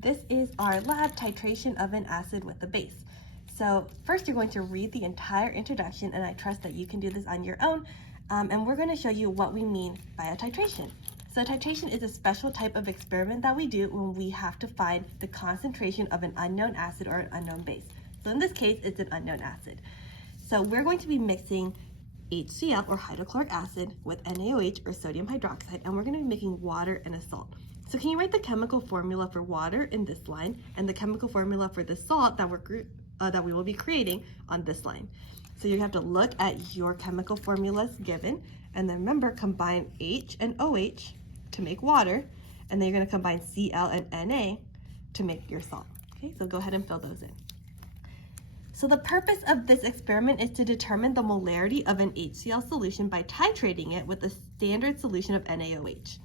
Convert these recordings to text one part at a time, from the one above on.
This is our lab titration of an acid with a base. So first you're going to read the entire introduction, and I trust that you can do this on your own, and we're going to show you what we mean by a titration. So titration is a special type of experiment that we do when we have to find the concentration of an unknown acid or an unknown base. So in this case, it's an unknown acid. So we're going to be mixing HCl or hydrochloric acid with NaOH or sodium hydroxide, and we're going to be making water and a salt. So can you write the chemical formula for water in this line and the chemical formula for the salt that we will be creating on this line? So you have to look at your chemical formulas given, and then remember, combine H and OH to make water, and then you're going to combine Cl and Na to make your salt. Okay, so go ahead and fill those in. So the purpose of this experiment is to determine the molarity of an HCl solution by titrating it with a standard solution of NaOH.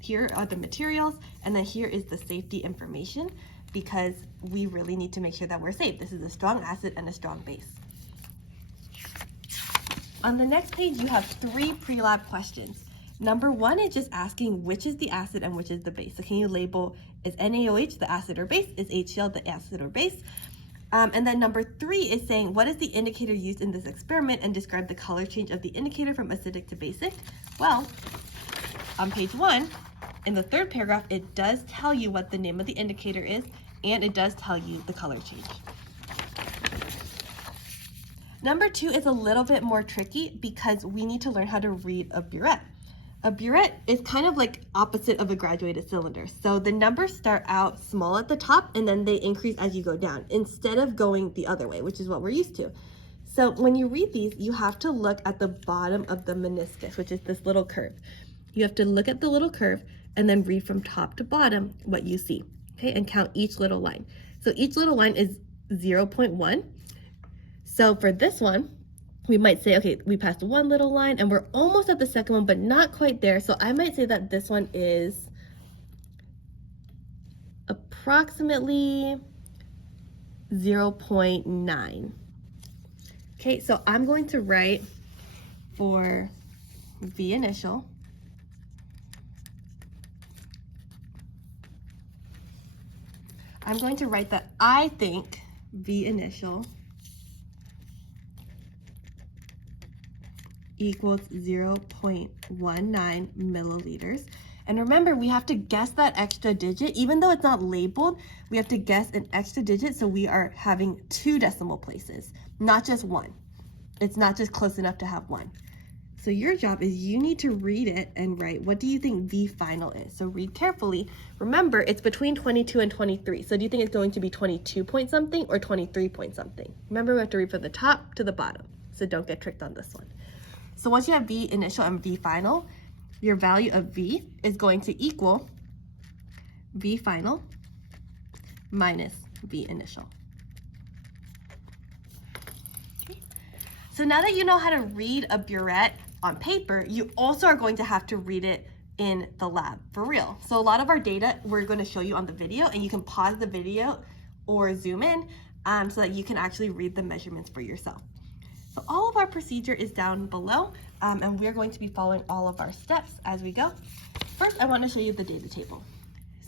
Here are the materials, and then here is the safety information, because we really need to make sure that we're safe. This is a strong acid and a strong base. On the next page, you have 3 pre-lab questions. Number 1 is just asking which is the acid and which is the base. So can you label, is NaOH the acid or base? Is HCl the acid or base? And then number 3 is saying, what is the indicator used in this experiment, and describe the color change of the indicator from acidic to basic? Well, on page 1, in the 3rd paragraph, it does tell you what the name of the indicator is, and it does tell you the color change. Number 2 is a little bit more tricky because we need to learn how to read a burette. A burette is kind of like opposite of a graduated cylinder. So the numbers start out small at the top and then they increase as you go down, instead of going the other way, which is what we're used to. So when you read these, you have to look at the bottom of the meniscus, which is this little curve. You have to look at the little curve and then read from top to bottom what you see, okay, and count each little line. So each little line is 0.1. So for this one, we might say, okay, we passed one little line and we're almost at the second one, but not quite there. So I might say that this one is approximately 0.9. Okay, so I'm going to write for V initial, I'm going to write that I think V initial equals 0.19 milliliters. And remember, we have to guess that extra digit. Even though it's not labeled, we have to guess an extra digit, so we are having 2 decimal places, not just 1. It's not just close enough to have 1. So your job is you need to read it and write, what do you think V final is? So read carefully. Remember, it's between 22 and 23. So do you think it's going to be 22 point something or 23 point something? Remember, we have to read from the top to the bottom, so don't get tricked on this one. So once you have V initial and V final, your value of V is going to equal V final minus V initial. Okay. So now that you know how to read a burette on paper, you also are going to have to read it in the lab for real. So a lot of our data we're going to show you on the video, and you can pause the video or zoom in so that you can actually read the measurements for yourself. So all of our procedure is down below, and we're going to be following all of our steps as we go. First, I want to show you the data table.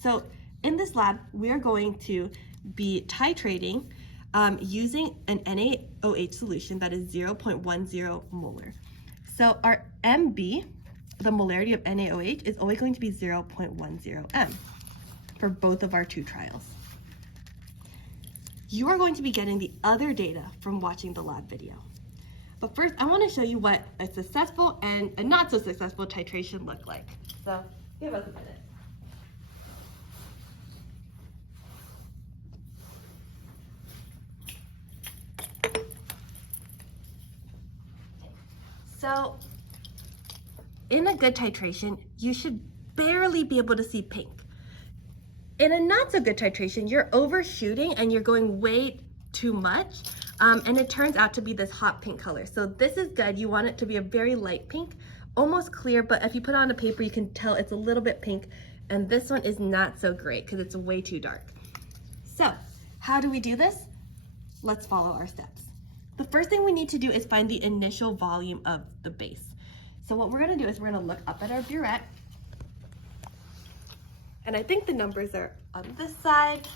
So in this lab, we're going to be titrating using an NaOH solution that is 0.10 molar. So our MB, the molarity of NaOH, is always going to be 0.10 m for both of our 2 trials. You are going to be getting the other data from watching the lab video. But first, I want to show you what a successful and a not so successful titration look like. So give us a minute. So in a good titration, you should barely be able to see pink. In a not so good titration, you're overshooting and you're going way too much. And it turns out to be this hot pink color. So this is good. You want it to be a very light pink, almost clear, but if you put it on a paper, you can tell it's a little bit pink. And this one is not so great because it's way too dark. So how do we do this? Let's follow our steps. The first thing we need to do is find the initial volume of the base. So what we're gonna do is we're gonna look up at our burette And I think the numbers are on this side.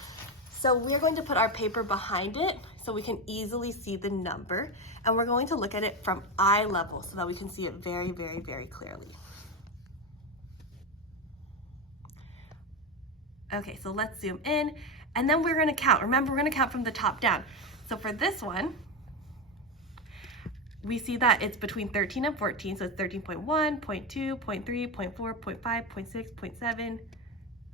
So we're going to put our paper behind it so we can easily see the number. And we're going to look at it from eye level so that we can see it very, very, very clearly. Okay, so let's zoom in. And then we're gonna count. Remember, we're gonna count from the top down. So for this one, we see that it's between 13 and 14. So it's 13.1, 0.2, 0.3, 0.4, 0.5, 0.6, 0.7.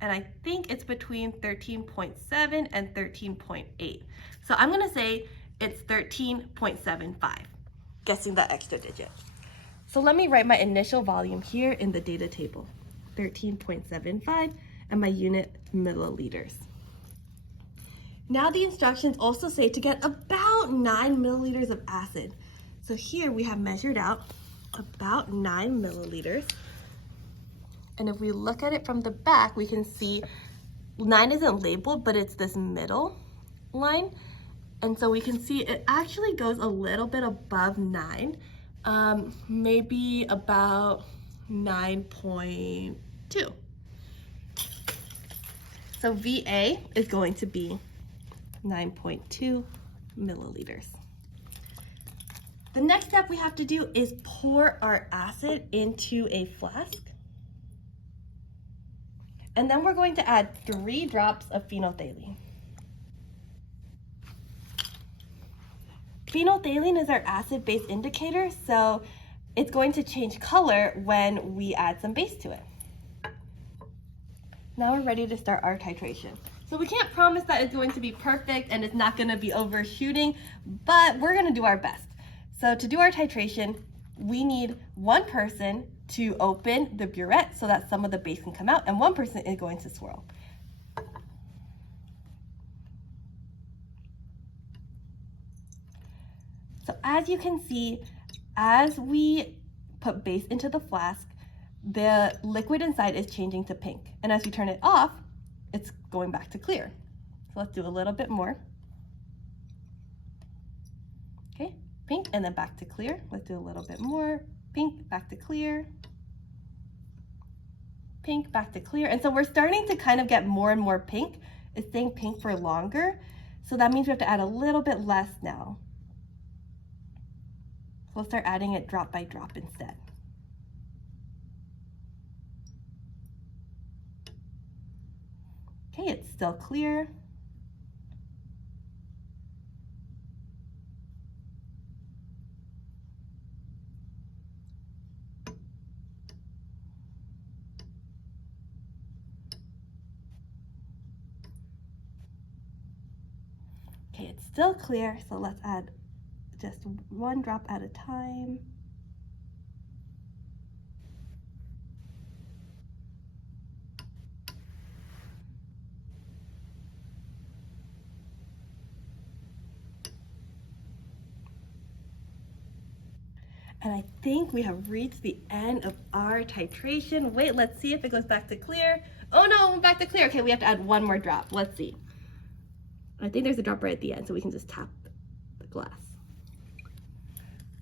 And I think it's between 13.7 and 13.8. So I'm gonna say it's 13.75, guessing that extra digit. So let me write my initial volume here in the data table, 13.75, and my unit milliliters. Now the instructions also say to get about 9 milliliters of acid. So here we have measured out about 9 milliliters. And if we look at it from the back, we can see 9 isn't labeled, but it's this middle line. And so we can see it actually goes a little bit above 9, maybe about 9.2. So VA is going to be 9.2 milliliters. The next step we have to do is pour our acid into a flask. And then we're going to add 3 drops of phenolphthalein. Phenolphthalein is our acid-base indicator, so it's going to change color when we add some base to it. Now we're ready to start our titration. So we can't promise that it's going to be perfect and it's not going to be overshooting, but we're going to do our best. So to do our titration, we need one person to open the burette so that some of the base can come out, and one person is going to swirl. So as you can see, as we put base into the flask, the liquid inside is changing to pink. And as you turn it off, it's going back to clear. So let's do a little bit more. Okay, pink and then back to clear. Let's do a little bit more. Pink, back to clear. Pink, back to clear. And so we're starting to kind of get more and more pink. It's staying pink for longer. So that means we have to add a little bit less now. So we'll start adding it drop by drop instead. Okay, it's still clear. Okay, it's still clear, so let's add just 1 drop at a time. And I think we have reached the end of our titration. Wait, let's see if it goes back to clear. Oh no, it went back to clear. Okay, we have to add 1 more drop. Let's see. I think there's a drop right at the end, so we can just tap the glass.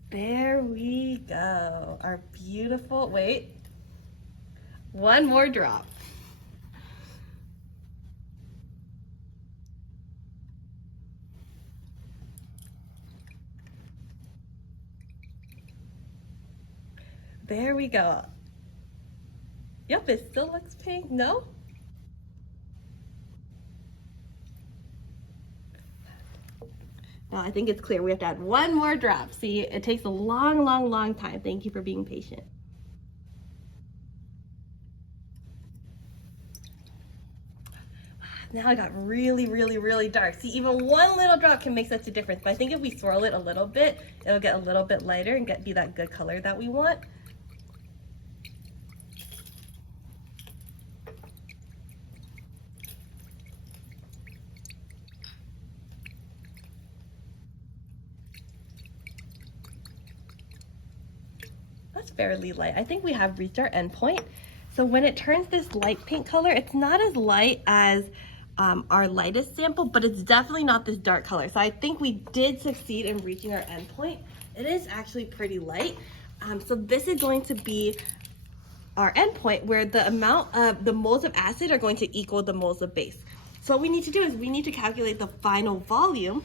There we go. Our beautiful, wait. 1 more drop. There we go. Yep, it still looks pink. No? Well, I think it's clear. We have to add 1 more drop. See, it takes a long, long, long time. Thank you for being patient. Now it got really, really, really dark. See, even 1 little drop can make such a difference. But I think if we swirl it a little bit, it'll get a little bit lighter and be that good color that we want. That's fairly light. I think we have reached our end point. So when it turns this light pink color, it's not as light as our lightest sample, but it's definitely not this dark color. So I think we did succeed in reaching our end point. It is actually pretty light. So this is going to be our endpoint where the amount of the moles of acid are going to equal the moles of base. So what we need to do is we need to calculate the final volume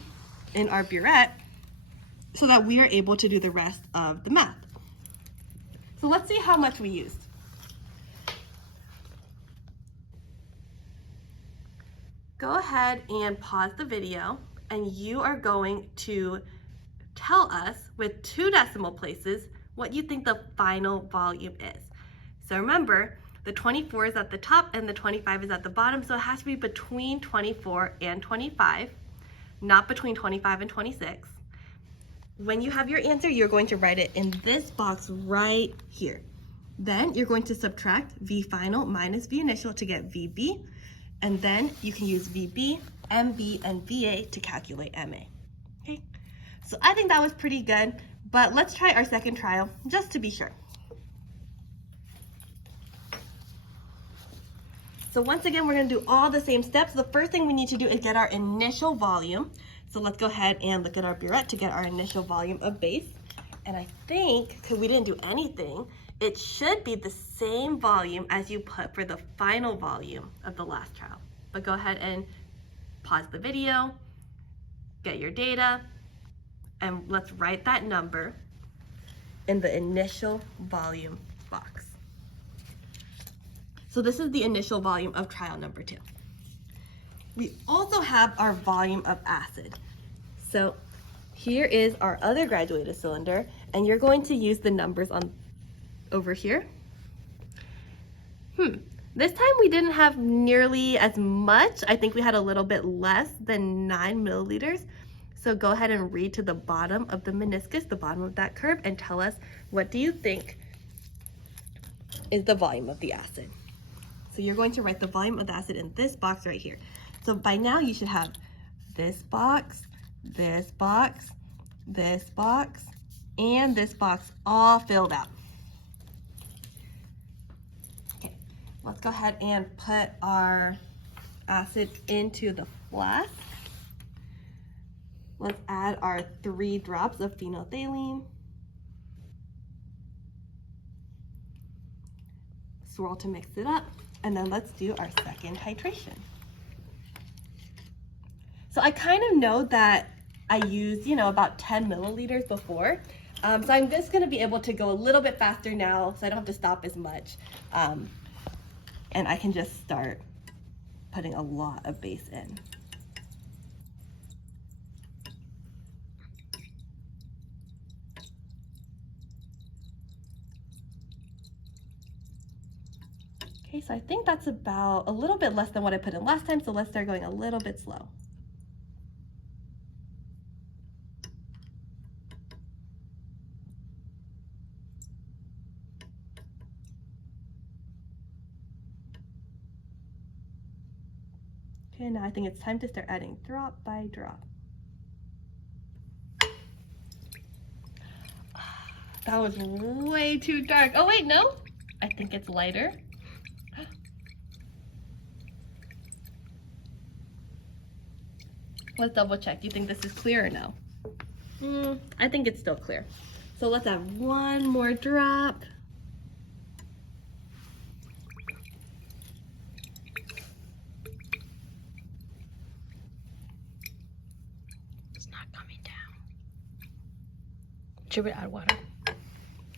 in our burette so that we are able to do the rest of the math. So let's see how much we used. Go ahead and pause the video, and you are going to tell us with 2 decimal places what you think the final volume is. So remember, the 24 is at the top and the 25 is at the bottom, so it has to be between 24 and 25, not between 25 and 26. When you have your answer, you're going to write it in this box right here. Then you're going to subtract V final minus V initial to get VB, and then you can use VB, MB, and VA to calculate MA. Okay, so I think that was pretty good, but let's try our second trial just to be sure. So once again, we're going to do all the same steps. The first thing we need to do is get our initial volume. So let's go ahead and look at our burette to get our initial volume of base. And I think, because we didn't do anything, it should be the same volume as you put for the final volume of the last trial. But go ahead and pause the video, get your data, and let's write that number in the initial volume box. So this is the initial volume of trial number 2. We also have our volume of acid. So here is our other graduated cylinder, and you're going to use the numbers on over here. This time we didn't have nearly as much. I think we had a little bit less than 9 milliliters. So go ahead and read to the bottom of the meniscus, the bottom of that curve, and tell us what do you think is the volume of the acid. So you're going to write the volume of the acid in this box right here. So by now you should have this box, this box, this box, and this box all filled out. Okay, let's go ahead and put our acid into the flask. Let's add our 3 drops of phenolphthalein. Swirl to mix it up, and then let's do our second titration. So I kind of know that I used, about 10 milliliters before. So I'm just gonna be able to go a little bit faster now so I don't have to stop as much. And I can just start putting a lot of base in. Okay, so I think that's about a little bit less than what I put in last time, so let's start going a little bit slow. Okay, now I think it's time to start adding drop by drop. That was way too dark. Oh wait, no, I think it's lighter. Let's double check. Do you think this is clear or no? I think it's still clear. So let's add 1 more drop. It's not coming down. Should we add water?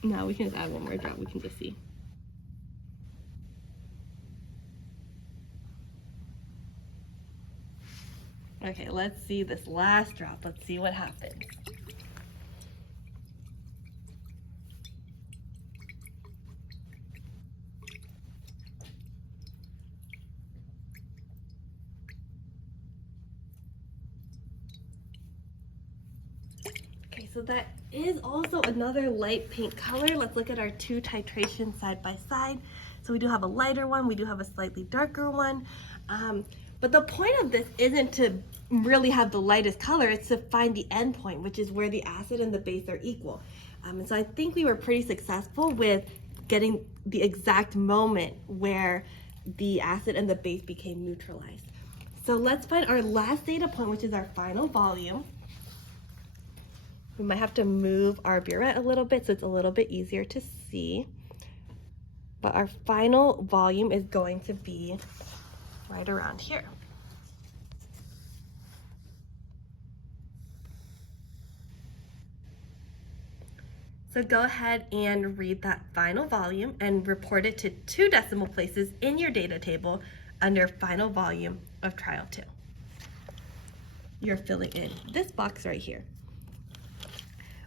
No, we can just add 1 more drop. We can just see. Okay, let's see this last drop. Let's see what happens. Okay, so that is also another light pink color. Let's look at our 2 titrations side by side. So we do have a lighter one, we do have a slightly darker one. But the point of this isn't to really have the lightest color, it's to find the end point, which is where the acid and the base are equal. And so I think we were pretty successful with getting the exact moment where the acid and the base became neutralized. So let's find our last data point, which is our final volume. We might have to move our burette a little bit so it's a little bit easier to see. but our final volume is going to be right around here. So go ahead and read that final volume and report it to 2 decimal places in your data table under final volume of trial 2. You're filling in this box right here.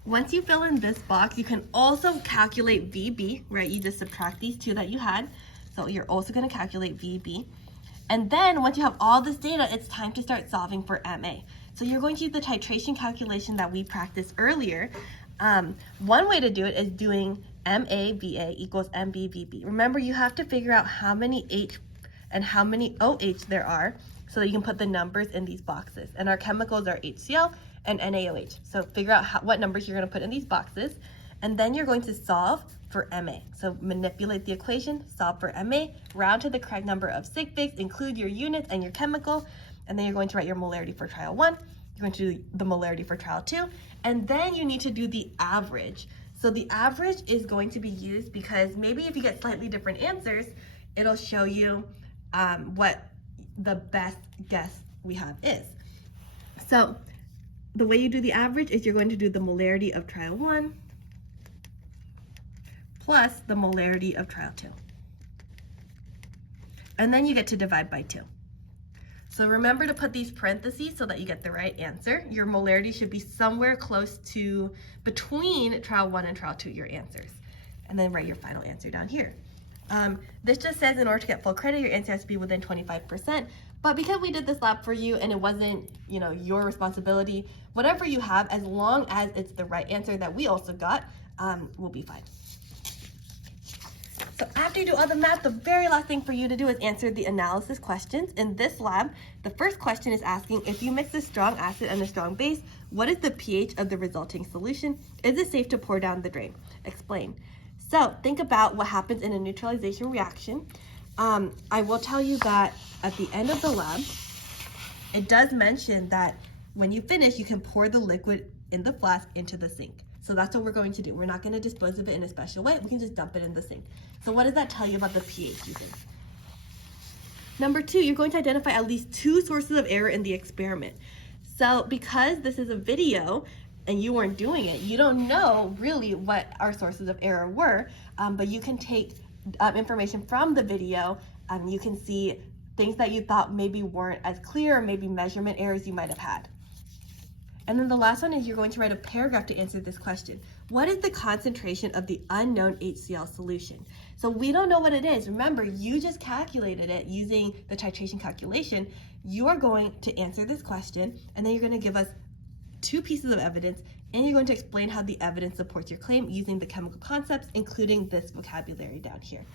Once you fill in this box, you can also calculate VB, right? You just subtract these 2 that you had. So you're also going to calculate VB. And then once you have all this data, it's time to start solving for MA. So you're going to use the titration calculation that we practiced earlier. One way to do it is doing MAVA equals MBVB. Remember, you have to figure out how many H and how many OH there are so that you can put the numbers in these boxes. And our chemicals are HCl and NaOH. So figure out what numbers you're going to put in these boxes. And then you're going to solve for MA. So manipulate the equation, solve for MA, round to the correct number of sig figs, include your units and your chemical, and then you're going to write your molarity for trial 1. You're going to do the molarity for trial 2, and then you need to do the average. So the average is going to be used because maybe if you get slightly different answers, it'll show you what the best guess we have is. So the way you do the average is you're going to do the molarity of trial 1 plus the molarity of trial 2. And then you get to divide by 2. So remember to put these parentheses so that you get the right answer. Your molarity should be somewhere close to between trial 1 and trial 2, your answers. And then write your final answer down here. This just says in order to get full credit, your answer has to be within 25%. But because we did this lab for you and it wasn't, your responsibility, whatever you have, as long as it's the right answer that we also got, will be fine. So after you do all the math, the very last thing for you to do is answer the analysis questions. In this lab, the first question is asking, if you mix a strong acid and a strong base, what is the pH of the resulting solution? Is it safe to pour down the drain? Explain. So think about what happens in a neutralization reaction. I will tell you that at the end of the lab, it does mention that when you finish, you can pour the liquid in the flask into the sink. So that's what we're going to do. We're not going to dispose of it in a special way. We can just dump it in the sink. So what does that tell you about the pH, you think? Number 2, you're going to identify at least 2 sources of error in the experiment. So because this is a video and you weren't doing it, you don't know really what our sources of error were, but you can take information from the video. You can see things that you thought maybe weren't as clear, or maybe measurement errors you might have had. And then the last one is you're going to write a paragraph to answer this question. What is the concentration of the unknown HCl solution? So we don't know what it is. Remember, you just calculated it using the titration calculation. You are going to answer this question, and then you're going to give us 2 pieces of evidence, and you're going to explain how the evidence supports your claim using the chemical concepts, including this vocabulary down here.